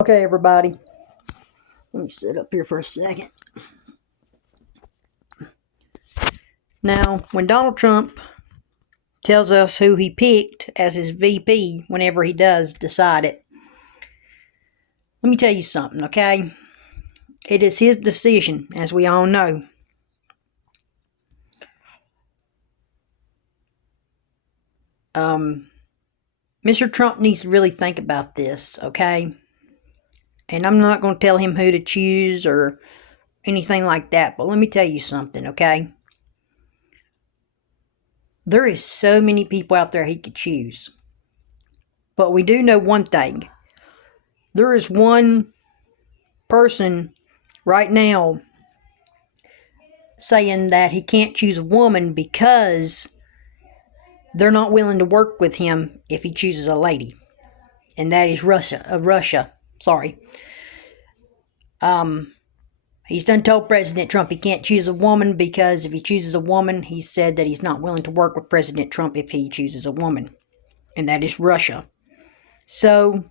Okay, everybody. Let me sit up here for a second. Now, when Donald Trump tells us who he picked as his VP whenever he does decide it, let me tell you something, okay? It is his decision, as we all know. Mr. Trump needs to really think about this, okay? And I'm not going to tell him who to choose or anything like that, but let me tell you something, okay? There is so many people out there he could choose. But we do know one thing. There is one person right now saying that he can't choose a woman because they're not willing to work with him if he chooses a lady. And that is Russia. Sorry. He's done told President Trump he can't choose a woman because if he chooses a woman, he said that he's not willing to work with President Trump if he chooses a woman. And that is Russia. So,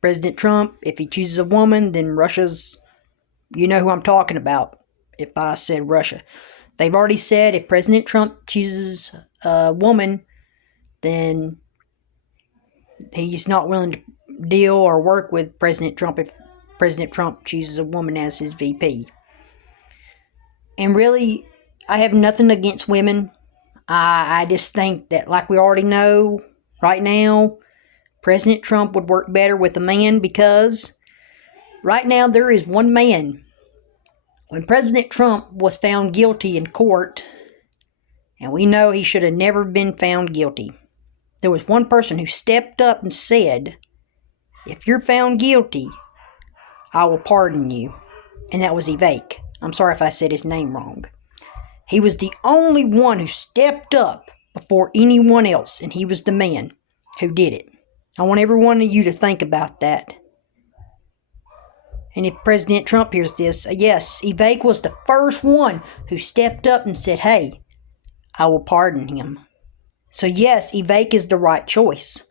President Trump, if he chooses a woman, then Russia's, you know who I'm talking about if I said Russia. They've already said if President Trump chooses a woman, then he's not willing to deal or work with President Trump if President Trump chooses a woman as his VP. And really, I have nothing against women. I just think that, like we already know right now, President Trump would work better with a man because right now there is one man. When President Trump was found guilty in court, and we know he should have never been found guilty, there was one person who stepped up and said, if you're found guilty, I will pardon you. And that was Ivake. I'm sorry if I said his name wrong. He was the only one who stepped up before anyone else, and he was the man who did it. I want every one of you to think about that. And if President Trump hears this, yes, Ivake was the first one who stepped up and said, hey, I will pardon him. So yes, Ivake is the right choice.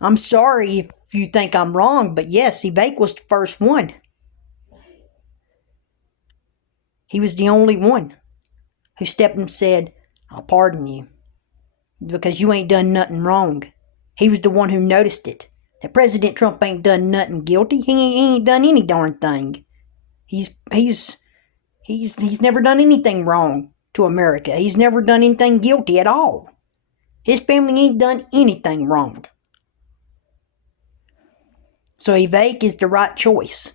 I'm sorry if you think I'm wrong, but yes, Ivake was the first one. He was the only one who stepped and said, I'll pardon you because you ain't done nothing wrong. He was the one who noticed it. That President Trump ain't done nothing guilty. He ain't done any darn thing. He's never done anything wrong to America. He's never done anything guilty at all. His family ain't done anything wrong. So Ivake is the right choice.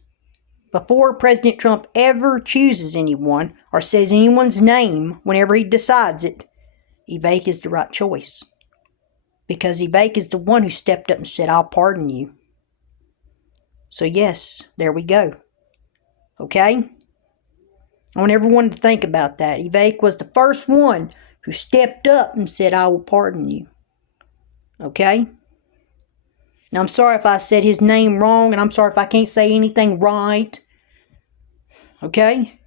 Before President Trump ever chooses anyone or says anyone's name whenever he decides it, Ivake is the right choice. Because Ivake is the one who stepped up and said, I'll pardon you. So yes, there we go. Okay? I want everyone to think about that. Ivake was the first one who stepped up and said, I will pardon you. Okay? Now, I'm sorry if I said his name wrong, and I'm sorry if I can't say anything right. Okay?